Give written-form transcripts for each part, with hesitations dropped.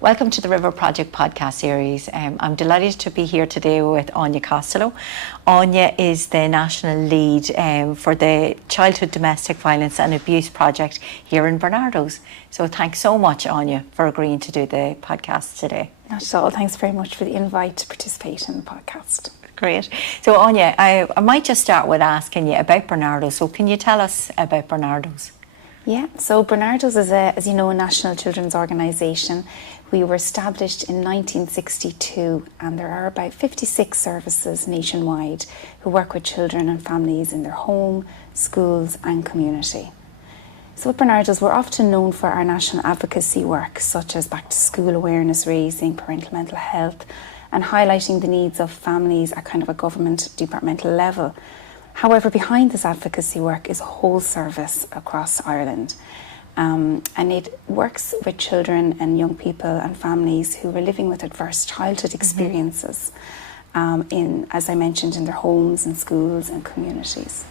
Welcome to the RiVeR Project podcast series. I'm delighted to be here today with Áine Costello. Áine is the national lead for the Childhood Domestic Violence and Abuse project here in Barnardos. So thanks so much, Áine, for agreeing to do the podcast today. Not at all. Thanks very much for the invite to participate in the podcast. Great. So Áine, I might just start with asking you about Barnardos. So can you tell us about Barnardos? Yeah, so Barnardos is, as you know, a national children's organisation. We were established in 1962 and there are about 56 services nationwide who work with children and families in their home, schools and community. So at Barnardos we're often known for our national advocacy work such as back to school awareness raising, parental mental health and highlighting the needs of families at kind of a government departmental level. However, behind this advocacy work is a whole service across Ireland. And it works with children and young people and families who are living with adverse childhood experiences as I mentioned, in their homes and schools and communities.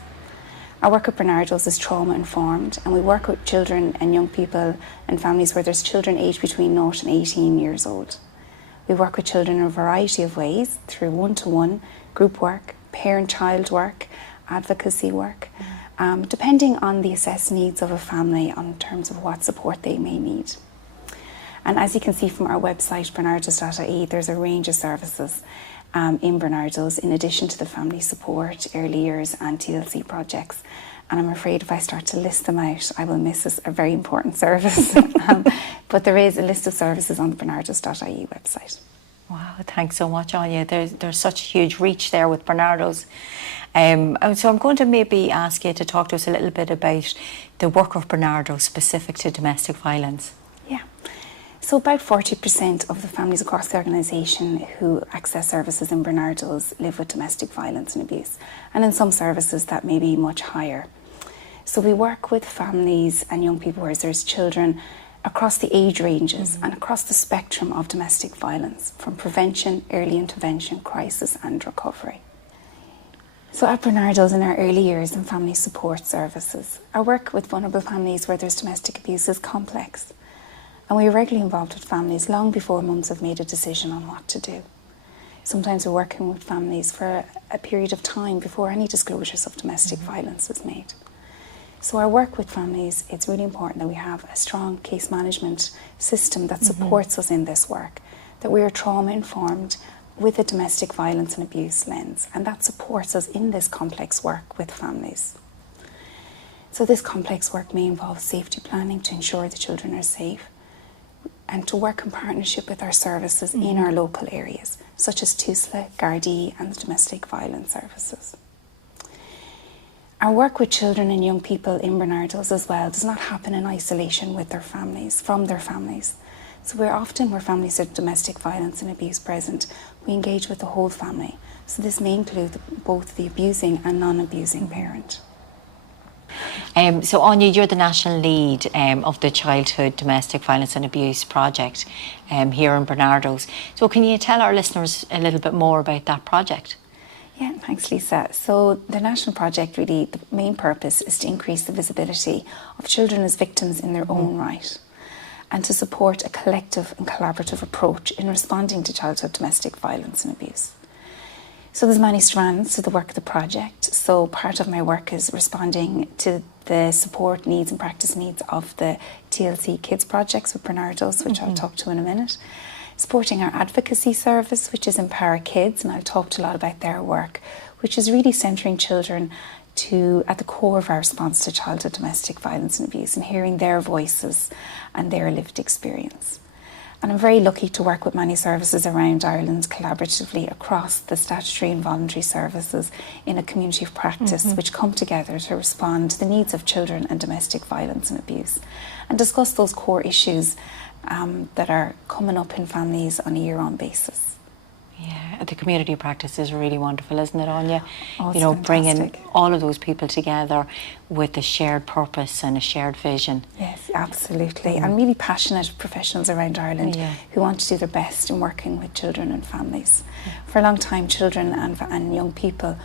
Our work at Barnardos is trauma informed and we work with children and young people and families where there's children aged between 0 and 18 years old. We work with children in a variety of ways through one-to-one, group work, parent-child work, advocacy work, depending on the assessed needs of a family in terms of what support they may need. And as you can see from our website, barnardos.ie, there's a range of services in Barnardos in addition to the family support, early years and TLC projects. And I'm afraid if I start to list them out, I will miss a very important service. But there is a list of services on the barnardos.ie website. Wow, thanks so much, Áine. There's such huge reach there with Barnardos. So I'm going to maybe ask you to talk to us a little bit about the work of Barnardos specific to domestic violence. Yeah. So about 40% of the families across the organisation who access services in Barnardos live with domestic violence and abuse. And in some services that may be much higher. So we work with families and young people where there's children across the age ranges and across the spectrum of domestic violence, from prevention, early intervention, crisis and recovery. So at Barnardos in our early years and family support services, our work with vulnerable families where there's domestic abuse is complex. And we are regularly involved with families long before mums have made a decision on what to do. Sometimes we're working with families for a period of time before any disclosures of domestic violence is made. So our work with families, it's really important that we have a strong case management system that supports us in this work, that we are trauma informed with a domestic violence and abuse lens, and that supports us in this complex work with families. So this complex work may involve safety planning to ensure the children are safe, and to work in partnership with our services in our local areas, such as TUSLA, Gardaí and the domestic violence services. Our work with children and young people in Barnardos as well does not happen in isolation with their families, from their families. So where families have domestic violence and abuse present, we engage with the whole family. So this may include both the abusing and non-abusing parent. So Áine, you're the national lead of the Childhood Domestic Violence and Abuse project here in Barnardos. So can you tell our listeners a little bit more about that project? Yeah, thanks Lisa. So the national project really, the main purpose is to increase the visibility of children as victims in their own right and to support a collective and collaborative approach in responding to childhood domestic violence and abuse. So there's many strands to the work of the project. So part of my work is responding to the support needs and practice needs of the TLC Kidz projects with Barnardos, which I'll talk to in a minute. Supporting our advocacy service, which is Empower Kids, and I've talked a lot about their work, which is really centering children at the core of our response to childhood domestic violence and abuse and hearing their voices and their lived experience. And I'm very lucky to work with many services around Ireland collaboratively across the statutory and voluntary services in a community of practice which come together to respond to the needs of children and domestic violence and abuse and discuss those core issues that are coming up in families on a year-on basis. Yeah, the community practice is really wonderful, isn't it, Áine? Oh, you know, fantastic. Bringing all of those people together with a shared purpose and a shared vision. Yes, absolutely. And really passionate professionals around Ireland who want to do their best in working with children and families. For a long time, children and young people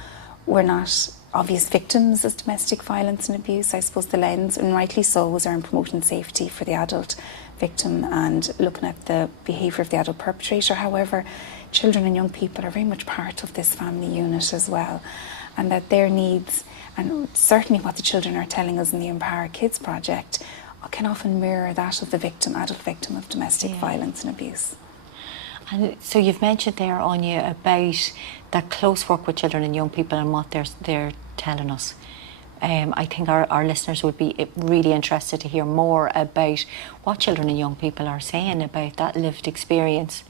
were not obvious victims of domestic violence and abuse. I suppose the lens, and rightly so, was around promoting safety for the adult victim and looking at the behaviour of the adult perpetrator. However, children and young people are very much part of this family unit as well, and that their needs, and certainly what the children are telling us in the Empower Kids project, can often mirror that of the victim, adult victim of domestic violence and abuse. And so you've mentioned there, Áine, about that close work with children and young people and what they're telling us. I think our listeners would be really interested to hear more about what children and young people are saying about that lived experience.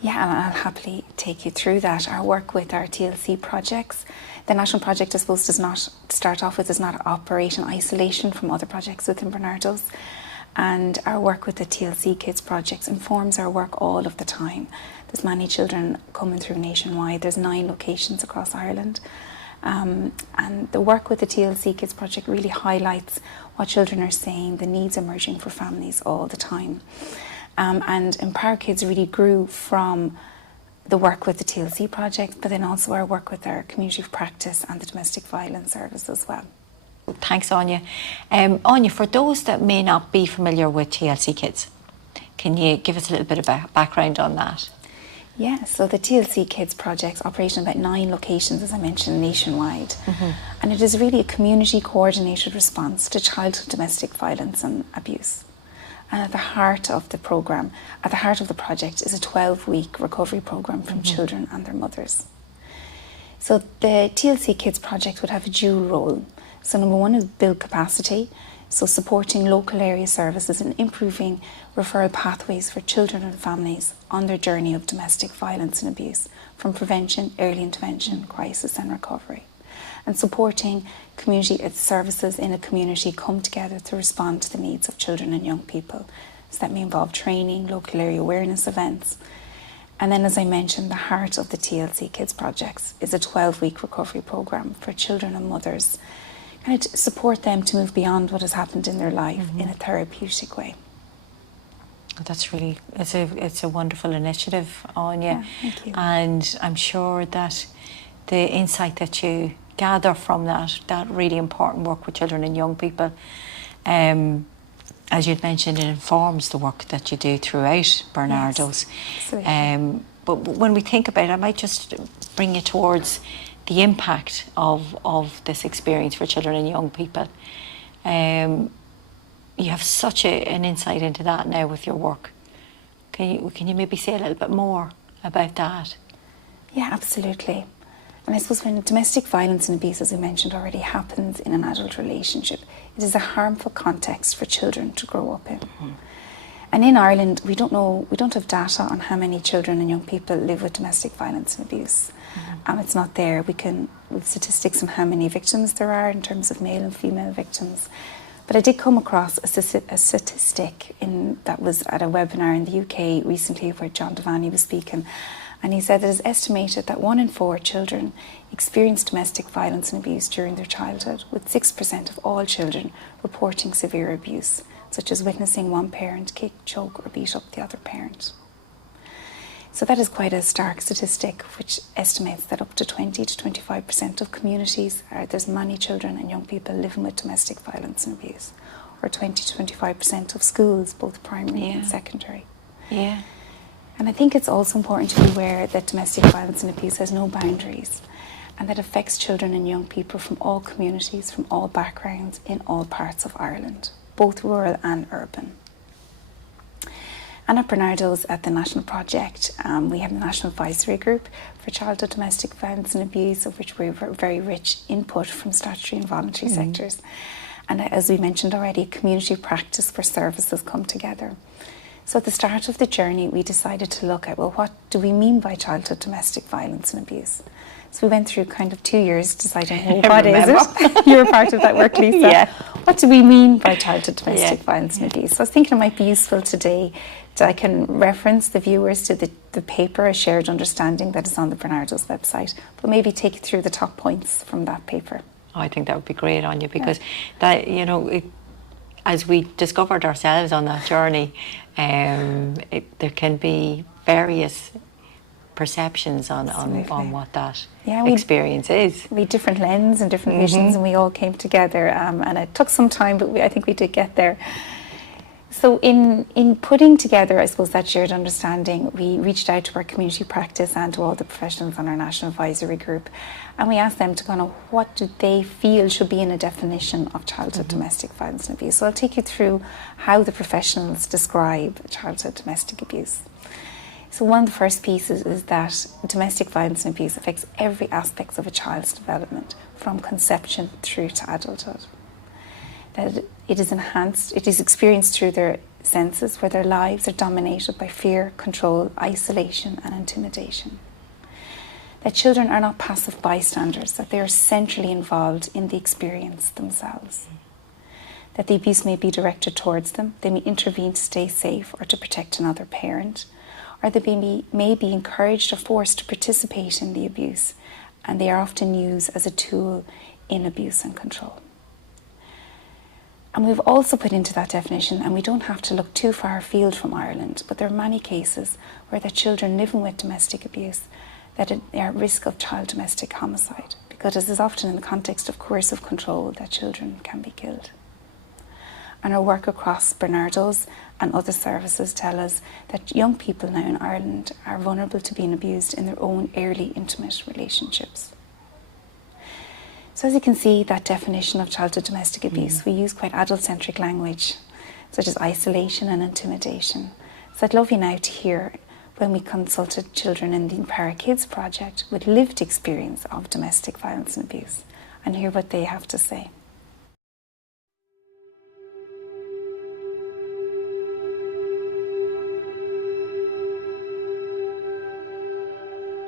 Yeah, and I'll happily take you through that. Our work with our TLC projects, the national project, I suppose, does not start off with, does not operate in isolation from other projects within Barnardos. And our work with the TLC Kidz projects informs our work all of the time. There's many children coming through nationwide. There's 9 locations across Ireland. And the work with the TLC Kidz project really highlights what children are saying, the needs emerging for families all the time. And Empower Kids really grew from the work with the TLC project, but then also our work with our community of practice and the domestic violence service as well. Thanks, Áine. Áine, for those that may not be familiar with TLC Kidz, can you give us a little bit of background on that? Yeah, so the TLC Kidz projects operate in about 9 locations, as I mentioned, nationwide. And it is really a community coordinated response to childhood domestic violence and abuse. And at the heart of the programme, at the heart of the project, is a 12-week recovery programme from children and their mothers. So the TLC Kidz project would have a dual role. So number 1 is build capacity, so supporting local area services and improving referral pathways for children and families on their journey of domestic violence and abuse, from prevention, early intervention, crisis and recovery. And supporting community services in a community come together to respond to the needs of children and young people. So that may involve training, local area awareness events. And then, as I mentioned, the heart of the TLC Kidz projects is a 12-week recovery programme for children and mothers, and to support them to move beyond what has happened in their life in a therapeutic way. That's really, it's a wonderful initiative, Áine. Yeah, thank you. And I'm sure that the insight that you gather from that really important work with children and young people, as you'd mentioned, it informs the work that you do throughout Barnardos. Yes, but when we think about it, I might just bring you towards the impact of this experience for children and young people. You have such an insight into that now with your work. Can you maybe say a little bit more about that? Yeah, absolutely. And I suppose when domestic violence and abuse, as we mentioned already, happens in an adult relationship, it is a harmful context for children to grow up in. And in Ireland, we don't have data on how many children and young people live with domestic violence and abuse. It's not there. We have statistics on how many victims there are in terms of male and female victims. But I did come across a statistic that was at a webinar in the UK recently where John Devaney was speaking. And he said that it's estimated that 1 in 4 children experience domestic violence and abuse during their childhood, with 6% of all children reporting severe abuse, such as witnessing one parent kick, choke or beat up the other parent. So that is quite a stark statistic, which estimates that up to 20 to 25% of communities, there's many children and young people living with domestic violence and abuse, or 20 to 25% of schools, both primary and secondary. Yeah. And I think it's also important to be aware that domestic violence and abuse has no boundaries, and that affects children and young people from all communities, from all backgrounds, in all parts of Ireland, both rural and urban. And at Barnardos, at the National Project, we have the National Advisory Group for Childhood Domestic Violence and Abuse, of which we have very rich input from statutory and voluntary sectors. And as we mentioned already, a community of practice where services come together. So at the start of the journey, we decided to look at, well, what do we mean by childhood domestic violence and abuse? So we went through kind of 2 years deciding, well, what is it? You were part of that work, Lisa. Yeah. What do we mean by childhood domestic violence and abuse? So I was thinking it might be useful today that I can reference the viewers to the paper, A Shared Understanding, that is on the Barnardos website, but maybe take you through the top points from that paper. I think that would be great, Áine, because that, as we discovered ourselves on that journey, there can be various perceptions on what that Yeah, experience is. We had different lenses and different visions, and we all came together, and it took some time, but I think we did get there. So in putting together, I suppose, that shared understanding, we reached out to our community practice and to all the professionals on our national advisory group, and we asked them to kind of what do they feel should be in a definition of childhood domestic violence and abuse. So I'll take you through how the professionals describe childhood domestic abuse. So one of the first pieces is that domestic violence and abuse affects every aspect of a child's development, from conception through to adulthood. That it is experienced through their senses, where their lives are dominated by fear, control, isolation and intimidation. That children are not passive bystanders, that they are centrally involved in the experience themselves. That the abuse may be directed towards them, they may intervene to stay safe or to protect another parent, or they may be encouraged or forced to participate in the abuse, and they are often used as a tool in abuse and control. And we've also put into that definition, and we don't have to look too far afield from Ireland, but there are many cases where the children living with domestic abuse that are at risk of child domestic homicide, because it is often in the context of coercive control that children can be killed. And our work across Barnardos and other services tell us that young people now in Ireland are vulnerable to being abused in their own early intimate relationships. So as you can see, that definition of childhood domestic abuse, we use quite adult-centric language, such as isolation and intimidation. So I'd love you now to hear when we consulted children in the Empower Kids project with lived experience of domestic violence and abuse, and hear what they have to say.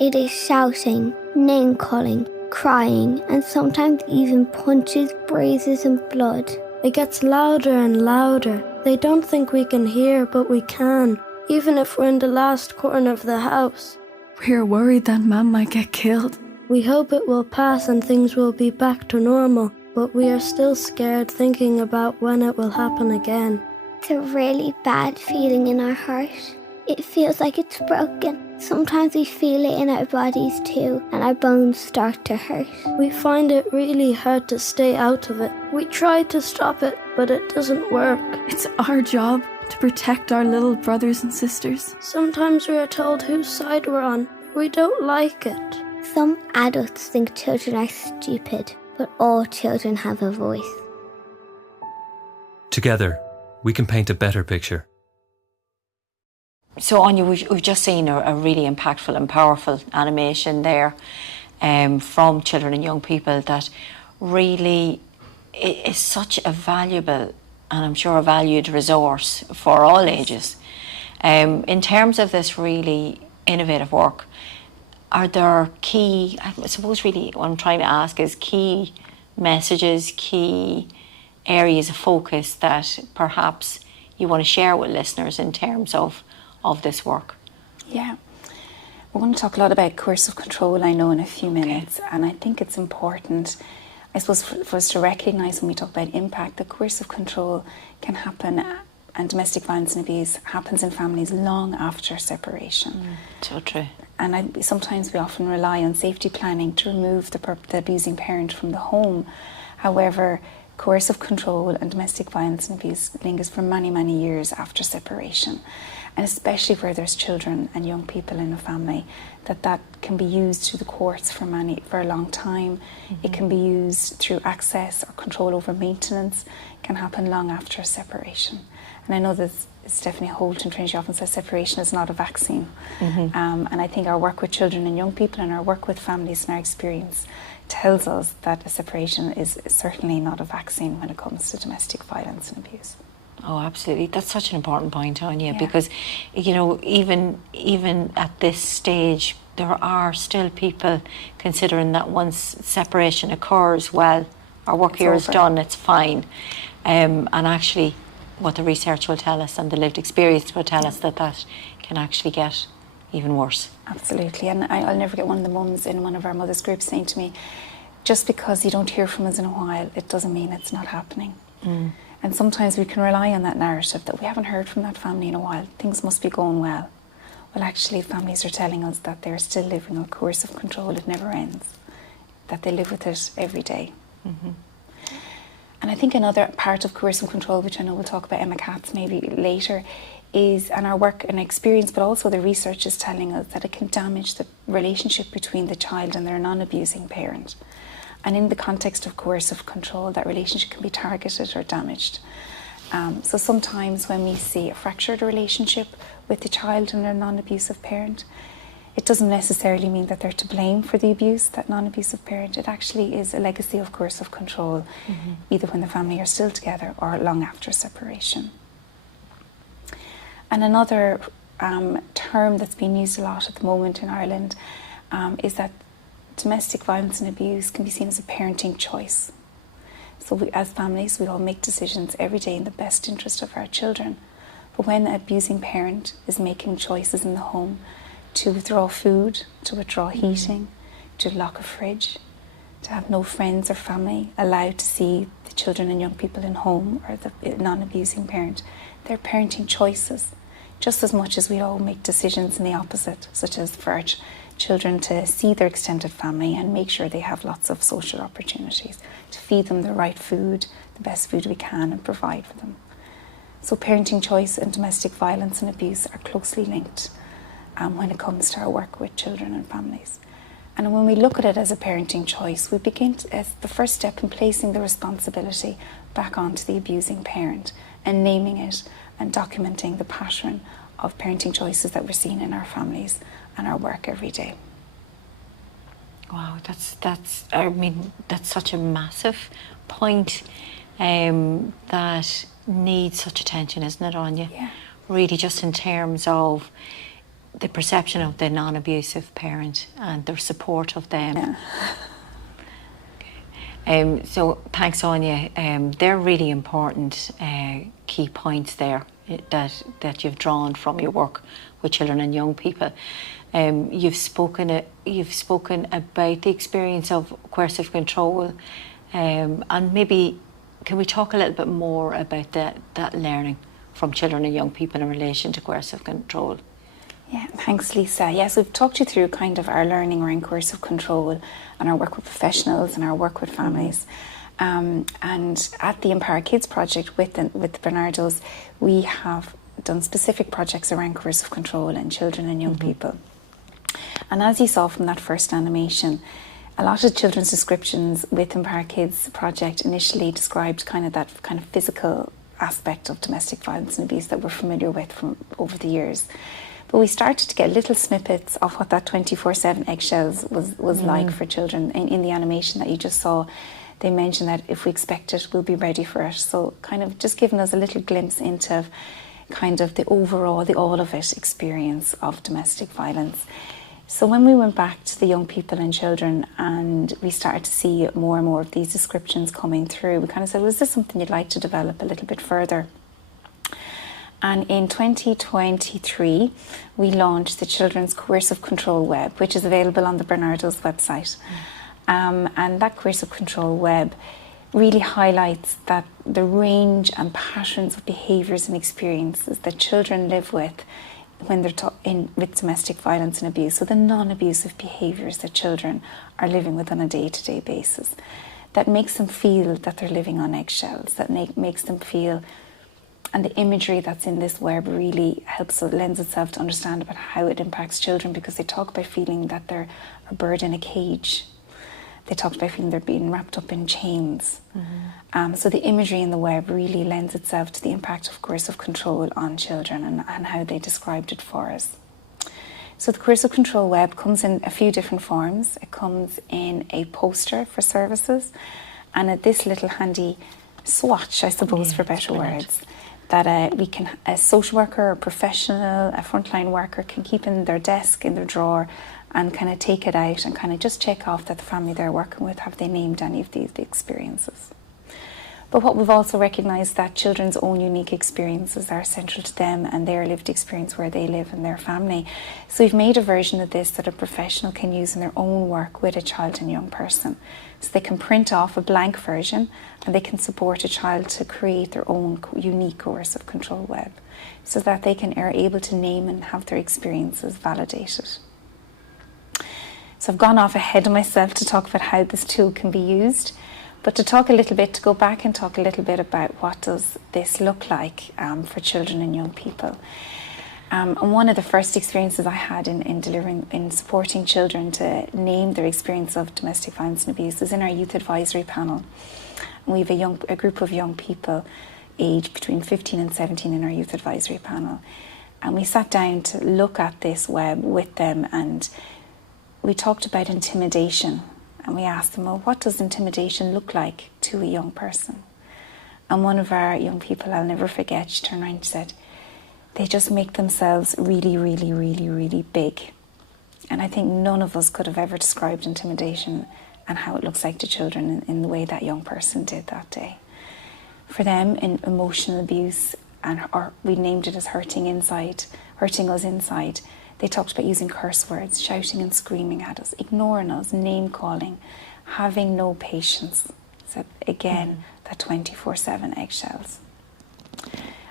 It is shouting, name-calling, crying, and sometimes even punches, bruises and blood. It gets louder and louder. They don't think we can hear, but we can, even if we're in the last corner of the house. We're worried that Mum might get killed. We hope it will pass and things will be back to normal, but we are still scared thinking about when it will happen again. It's a really bad feeling in our heart. It feels like it's broken. Sometimes we feel it in our bodies too, and our bones start to hurt. We find it really hard to stay out of it. We try to stop it, but it doesn't work. It's our job to protect our little brothers and sisters. Sometimes we are told whose side we're on. We don't like it. Some adults think children are stupid, but all children have a voice. Together, we can paint a better picture. So Áine, we've just seen a really impactful and powerful animation there from children and young people that really is such a valuable and I'm sure a valued resource for all ages. In terms of this really innovative work, are there key, I suppose really what I'm trying to ask is key messages, key areas of focus that perhaps you want to share with listeners in terms of this work? Yeah, we're going to talk a lot about coercive control, I know, in a few minutes, and I think it's important, I suppose, for us to recognise when we talk about impact that coercive control can happen and domestic violence and abuse happens in families long after separation. So true. And sometimes we often rely on safety planning to remove the abusing parent from the home. However, coercive control and domestic violence and abuse lingers for many, many years after separation. And especially where there's children and young people in a family, that can be used through the courts for a long time. It can be used through access or control over maintenance. It can happen long after separation. And I know that Stephanie Holt in Trinity often says separation is not a vaccine. And I think our work with children and young people and our work with families and our experience tells us that a separation is certainly not a vaccine when it comes to domestic violence and abuse. Oh, absolutely. That's such an important point, Áine, because, you know, even at this stage, there are still people considering that once separation occurs, well, our work here is done, it's fine. And actually, what the research will tell us and the lived experience will tell us that can actually get even worse. Absolutely. And I'll never forget one of the mums in one of our mothers' groups saying to me, just because you don't hear from us in a while, it doesn't mean it's not happening. And sometimes we can rely on that narrative that we haven't heard from that family in a while. Things must be going well. Well, actually, families are telling us that they're still living with coercive control. It never ends, that they live with it every day. And I think another part of coercive control, which I know we'll talk about Emma Katz maybe later, is, and our work and experience, but also the research is telling us that it can damage the relationship between the child and their non-abusing parent. And in the context of coercive control, that relationship can be targeted or damaged. So sometimes when we see a fractured relationship with the child and their non-abusive parent, it doesn't necessarily mean that they're to blame for the abuse, that non-abusive parent. It actually is a legacy of coercive control, either when the family are still together or long after separation. And another term that's being used a lot at the moment in Ireland is that domestic violence and abuse can be seen as a parenting choice. So we, as families, we all make decisions every day in the best interest of our children. But when an abusing parent is making choices in the home to withdraw food, to withdraw heating, to lock a fridge, to have no friends or family allowed to see the children and young people in home, or the non-abusing parent, they're parenting choices, just as much as we all make decisions in the opposite, such as for our children to see their extended family and make sure they have lots of social opportunities, to feed them the right food, the best food we can, and provide for them. So parenting choice and domestic violence and abuse are closely linked when it comes to our work with children and families. And when we look at it as a parenting choice, we begin as the first step in placing the responsibility back onto the abusing parent and naming it and documenting the pattern of parenting choices that we're seeing in our families and our work every day. Wow, that's such a massive point that needs such attention, isn't it, Áine? Yeah. Really, just in terms of the perception of the non-abusive parent and the support of them. Yeah. So thanks, Áine. They're really important key points there that you've drawn from your work with children and young people. You've spoken about the experience of coercive control, and maybe can we talk a little bit more about that learning from children and young people in relation to coercive control? Yeah, thanks, Lisa. Yes, we've talked you through kind of our learning around coercive control and our work with professionals and our work with families. And at the Empower Kids project with the Barnardos, we have done specific projects around coercive control and children and young people. And as you saw from that first animation, a lot of children's descriptions with Empower Kids project initially described that physical aspect of domestic violence and abuse that we're familiar with from over the years. But we started to get little snippets of what that 24/7 eggshells was like for children. In the animation that you just saw, they mentioned that if we expect it, we'll be ready for it. So kind of just giving us a little glimpse into kind of the overall, the all of it experience of domestic violence. So when we went back to the young people and children and we started to see more and more of these descriptions coming through, we kind of said, was this something you'd like to develop a little bit further? And in 2023, we launched the Children's Coercive Control Web, which is available on the Barnardos website. And that Coercive Control Web really highlights that the range and patterns of behaviours and experiences that children live with when they're with domestic violence and abuse, so the non-abusive behaviours that children are living with on a day-to-day basis, that makes them feel that they're living on eggshells, that makes them feel. And the imagery that's in this web really lends itself to understand about how it impacts children, because they talk about feeling that they're a bird in a cage. They talked about feeling they're being wrapped up in chains. So the imagery in the web really lends itself to the impact of coercive control on children and how they described it for us. So the Coercive Control Web comes in a few different forms. It comes in a poster for services and this little handy swatch, I suppose, for better words, that a social worker, a professional, a frontline worker can keep in their desk, in their drawer, and kind of take it out and kind of just check off that the family they're working with, have they named any of the experiences. But what we've also recognised that children's own unique experiences are central to them and their lived experience where they live and their family. So we've made a version of this that a professional can use in their own work with a child and young person. So they can print off a blank version and they can support a child to create their own unique coercive control web so that they are able to name and have their experiences validated. So I've gone off ahead of myself to talk about how this tool can be used. But to go back and talk a little bit about what does this look like for children and young people. And one of the first experiences I had in supporting children to name their experience of domestic violence and abuse was in our youth advisory panel. And we have a group of young people aged between 15 and 17 in our youth advisory panel. And we sat down to look at this web with them, and we talked about intimidation. And we asked them, well, what does intimidation look like to a young person? And one of our young people, I'll never forget, she turned around and said, they just make themselves really, really, really, really big. And I think none of us could have ever described intimidation and how it looks like to children in the way that young person did that day. For them, in emotional abuse, or we named it as hurting us inside, they talked about using curse words, shouting and screaming at us, ignoring us, name-calling, having no patience. So again, that 24/7 eggshells.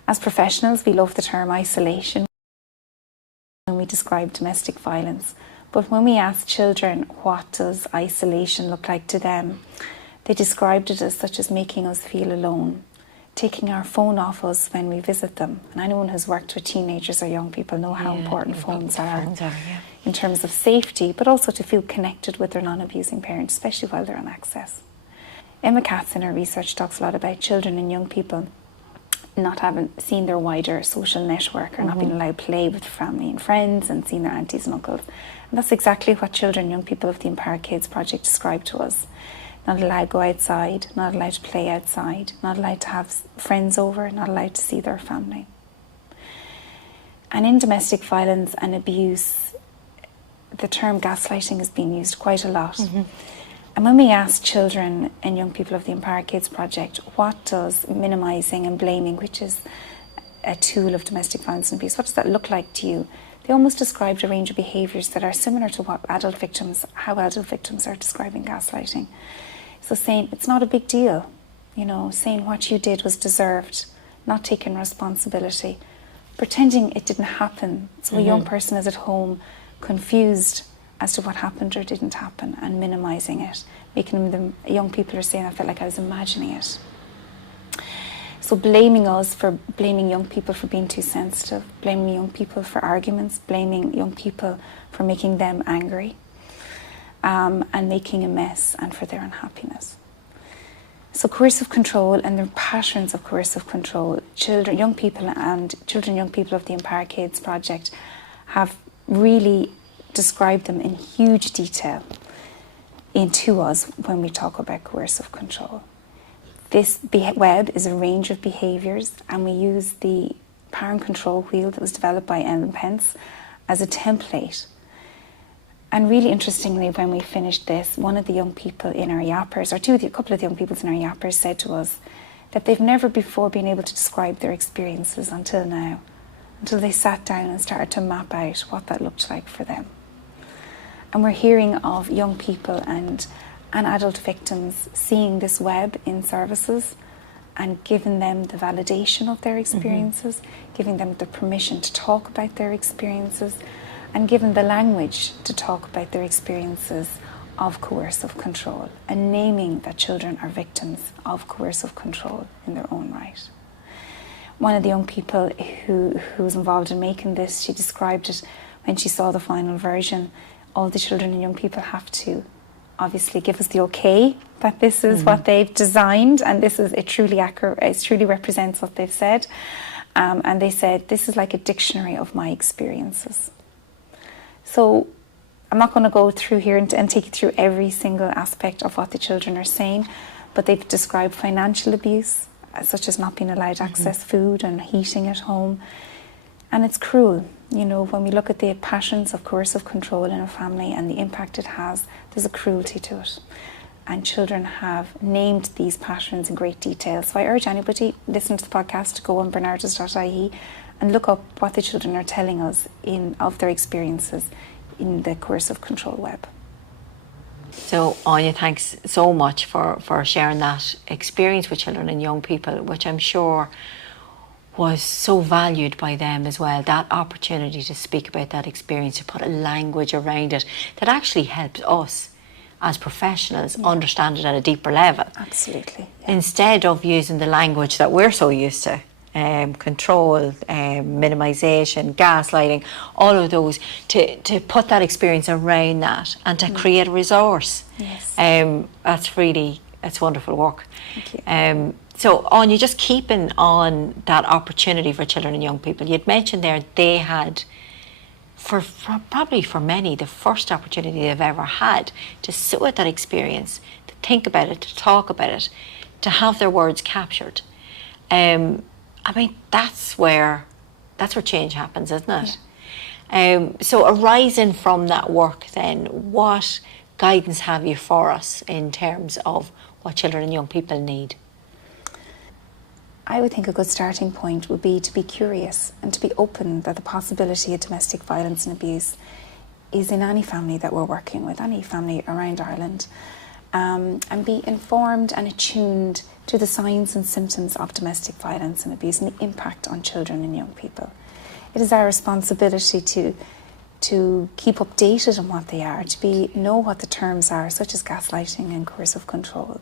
As professionals, we love the term isolation when we describe domestic violence. But when we ask children what does isolation look like to them, they described it as such as making us feel alone, taking our phone off us when we visit them. And anyone who's worked with teenagers or young people know how important phones are in terms of safety, but also to feel connected with their non-abusing parents, especially while they're on access. Emma Katz in her research talks a lot about children and young people not having seen their wider social network or not being allowed to play with family and friends and seeing their aunties and uncles. And that's exactly what children and young people of the Empowered Kids Project described to us. Not allowed to go outside, not allowed to play outside, not allowed to have friends over, not allowed to see their family. And in domestic violence and abuse, the term gaslighting has been used quite a lot. And when we ask children and young people of the Empowered Kids Project, what does minimising and blaming, which is a tool of domestic violence and abuse, what does that look like to you? They almost described a range of behaviours that are similar to how adult victims are describing gaslighting. So saying it's not a big deal, saying what you did was deserved, not taking responsibility, pretending it didn't happen. So a young person is at home confused as to what happened or didn't happen and minimising it, making them, young people are saying, I felt like I was imagining it. So blaming young people for being too sensitive, blaming young people for arguments, blaming young people for making them angry, and making a mess and for their unhappiness. So coercive control and the patterns of coercive control, young people of the Empowered Kids Project have really described them in huge detail to us when we talk about coercive control. This web is a range of behaviours, and we use the power and control wheel that was developed by Ellen Pence as a template. And really interestingly, when we finished this, one of the young people in our yappers, a couple of the young people in our yappers said to us that they've never before been able to describe their experiences until now, until they sat down and started to map out what that looked like for them. And we're hearing of young people and adult victims seeing this web in services and giving them the validation of their experiences, giving them the permission to talk about their experiences, and given the language to talk about their experiences of coercive control, and naming that children are victims of coercive control in their own right. One of the young people who was involved in making this, she described it when she saw the final version. All the children and young people have to obviously give us the okay that this is what they've designed, and it truly represents what they've said. And they said, this is like a dictionary of my experiences. So I'm not going to go through here and take you through every single aspect of what the children are saying, but they've described financial abuse, such as not being allowed to access food and heating at home. And it's cruel. When we look at the patterns of coercive control in a family and the impact it has, there's a cruelty to it. and children have named these patterns in great detail. So I urge anybody listening to the podcast to go on barnardos.ie and look up what the children are telling us of their experiences in the Coercive Control web. So Áine, thanks so much for sharing that experience with children and young people, which I'm sure was so valued by them as well, that opportunity to speak about that experience, to put a language around it that actually helps us as professionals understand it at a deeper level. Absolutely. Yeah. Instead of using the language that we're so used to, control, minimisation, gaslighting, all of those, to put that experience around that and to create a resource. Yes. It's wonderful work. Thank you. So Áine, just keeping on that opportunity for children and young people, you'd mentioned there they had, for probably for many, the first opportunity they've ever had to sit with that experience, to think about it, to talk about it, to have their words captured. I mean, that's where change happens, isn't it? Yeah. So arising from that work then, what guidance have you for us in terms of what children and young people need? I would think a good starting point would be to be curious and to be open that the possibility of domestic violence and abuse is in any family that we're working with, any family around Ireland, and be informed and attuned to the signs and symptoms of domestic violence and abuse and the impact on children and young people. It is our responsibility to keep updated on what they are, to know what the terms are, such as gaslighting and coercive control,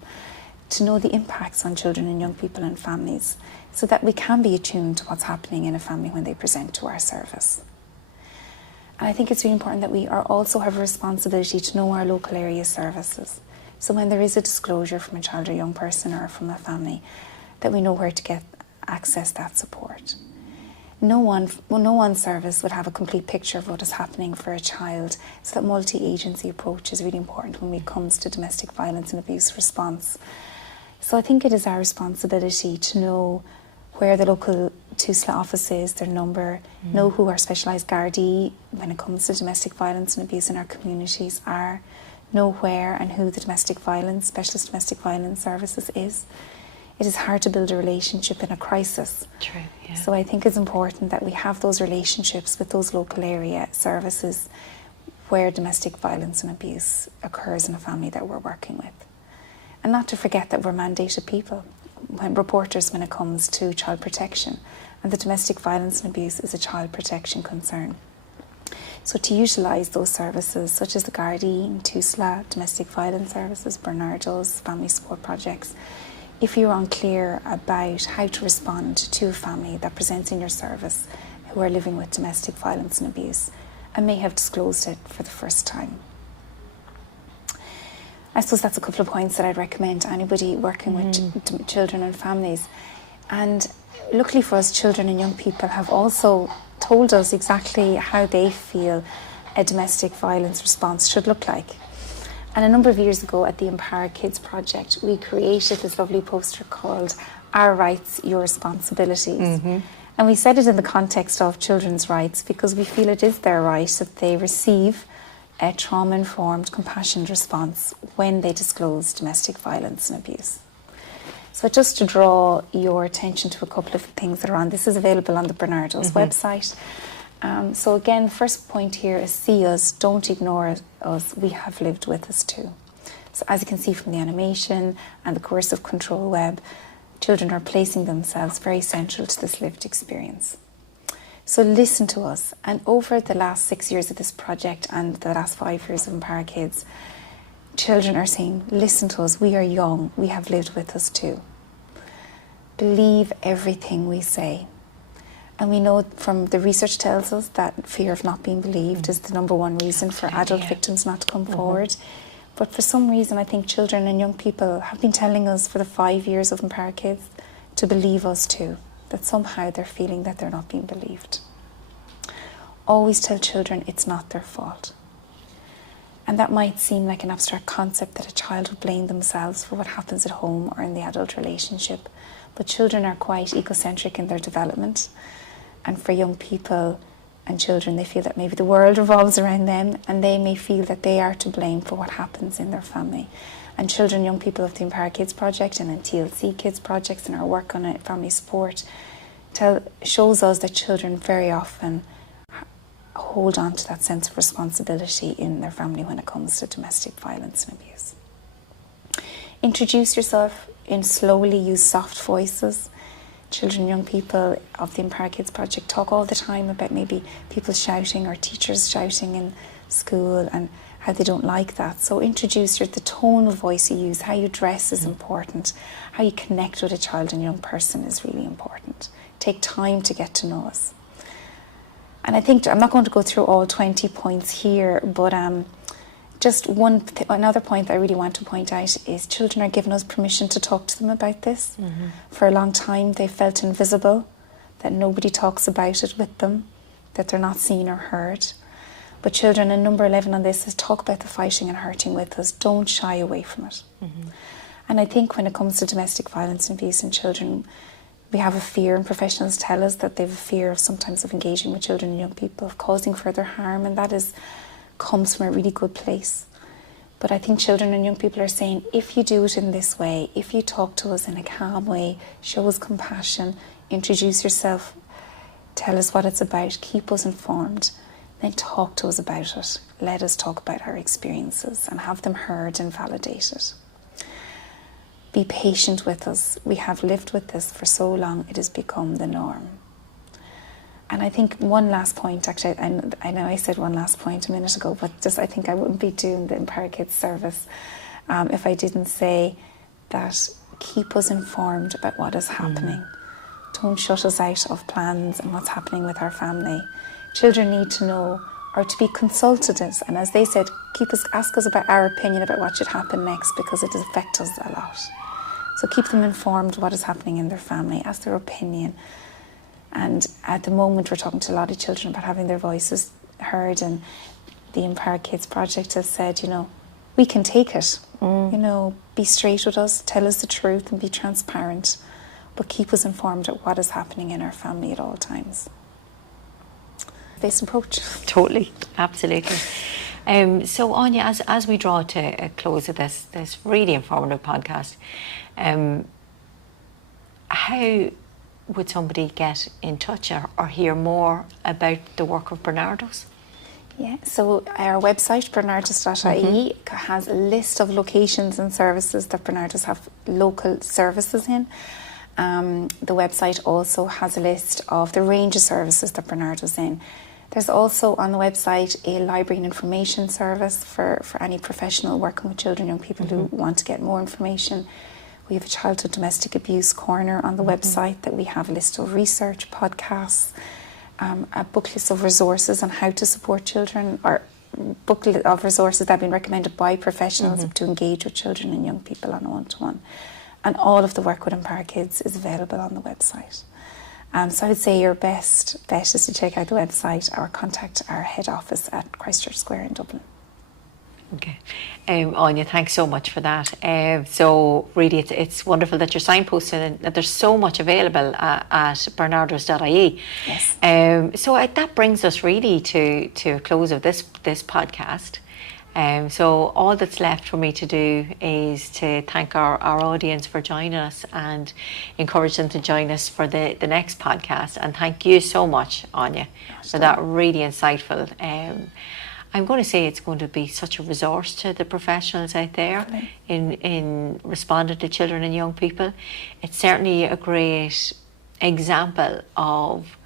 to know the impacts on children and young people and families, so that we can be attuned to what's happening in a family when they present to our service. And I think it's really important that we also have a responsibility to know our local area services. So when there is a disclosure from a child or young person or from a family, that we know where to access that support. No one service would have a complete picture of what is happening for a child, so that multi-agency approach is really important when it comes to domestic violence and abuse response. So I think it is our responsibility to know where the local TUSLA office is, their number, know who our specialised Gardaí when it comes to domestic violence and abuse in our communities are, know where and who the specialist domestic violence services is. It is hard to build a relationship in a crisis. True, yeah. So I think it's important that we have those relationships with those local area services where domestic violence and abuse occurs in a family that we're working with. And not to forget that we're mandated people, reporters when it comes to child protection, and the domestic violence and abuse is a child protection concern. So to utilise those services such as the Gardaí, TUSLA, domestic violence services, Barnardos, family support projects, if you're unclear about how to respond to a family that presents in your service who are living with domestic violence and abuse and may have disclosed it for the first time. I suppose that's a couple of points that I'd recommend to anybody working with children and families. And luckily for us, children and young people have also told us exactly how they feel a domestic violence response should look like. And a number of years ago at the Empower Kids project, we created this lovely poster called Our Rights, Your Responsibilities. And we said it in the context of children's rights because we feel it is their right that they receive a trauma-informed, compassionate response when they disclose domestic violence and abuse. So just to draw your attention to a couple of things that are on, this is available on the Barnardos website. So again, the first point here is see us, don't ignore us, we have lived with us too. So as you can see from the animation and the Coercive Control web, children are placing themselves very central to this lived experience. So listen to us, and over the last 6 years of this project and the last 5 years of Empower Kids, children are saying, listen to us, we are young, we have lived with us too. Believe everything we say. And we know from the research tells us that fear of not being believed is the number one reason for adult victims not to come forward. But for some reason, I think children and young people have been telling us for the 5 years of Empower Kids to believe us too, that somehow they're feeling that they're not being believed. Always tell children it's not their fault. And that might seem like an abstract concept that a child would blame themselves for what happens at home or in the adult relationship. But children are quite egocentric in their development. And for young people and children, they feel that maybe the world revolves around them and they may feel that they are to blame for what happens in their family. And children and young people of the Empower Kids project and in TLC Kidz projects and our work on it, family support, shows us that children very often hold on to that sense of responsibility in their family when it comes to domestic violence and abuse. Introduce yourself in slowly, use soft voices. Children and young people of the Empower Kids project talk all the time about maybe people shouting or teachers shouting in school and how they don't like that. So introduce the tone of voice you use, how you dress is important, how you connect with a child and young person is really important. Take time to get to know us. And I think, I'm not going to go through all 20 points here, but just another point that I really want to point out is children are giving us permission to talk to them about this. For a long time they felt invisible, that nobody talks about it with them, that they're not seen or heard. But children in number 11 on this is talk about the fighting and hurting with us. Don't shy away from it. And I think when it comes to domestic violence and abuse in children, we have a fear, and professionals tell us that they have a fear of sometimes of engaging with children and young people, of causing further harm, and that comes from a really good place. But I think children and young people are saying, if you do it in this way, if you talk to us in a calm way, show us compassion, introduce yourself, tell us what it's about, keep us informed, then talk to us about it. Let us talk about our experiences and have them heard and validated. Be patient with us. We have lived with this for so long, it has become the norm. And I think one last point, actually, I know I said one last point a minute ago, but just I think I wouldn't be doing the Empower Kids service if I didn't say that keep us informed about what is happening. Don't shut us out of plans and what's happening with our family. Children need to know or to be consulted, and as they said, ask us about our opinion about what should happen next, because it does affect us a lot. So keep them informed what is happening in their family, ask their opinion. And at the moment we're talking to a lot of children about having their voices heard, and the Empower Kids project has said, we can take it. Be straight with us, tell us the truth and be transparent, but keep us informed of what is happening in our family at all times. Based approach. Totally, absolutely. So Áine, as we draw to a close of this really informative podcast, how would somebody get in touch or hear more about the work of Barnardos? Yeah, so our website, barnardos.ie, has a list of locations and services that Barnardos have local services in. The website also has a list of the range of services that Barnardos in. There's also on the website a library and information service for any professional working with children and young people who want to get more information. We have a childhood domestic abuse corner on the website that we have a list of research, podcasts, a book list of resources on how to support children, or booklet of resources that have been recommended by professionals to engage with children and young people on a one-to-one. And all of the work with Empower Kids is available on the website. So I would say your best bet is to check out the website or contact our head office at Christchurch Square in Dublin. Okay. Áine, thanks so much for that. So really it's wonderful that you're signposting and that there's so much available at barnardos.ie. Yes. So that brings us really to a close of this podcast. So all that's left for me to do is to thank our audience for joining us and encourage them to join us for the next podcast. And thank you so much, Áine, for that really insightful. I'm going to say it's going to be such a resource to the professionals out there in responding to children and young people. It's certainly a great example of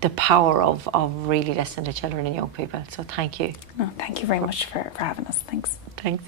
the power of really listening to children and young people. So thank you. No, thank you very much for having us. Thanks. Thanks.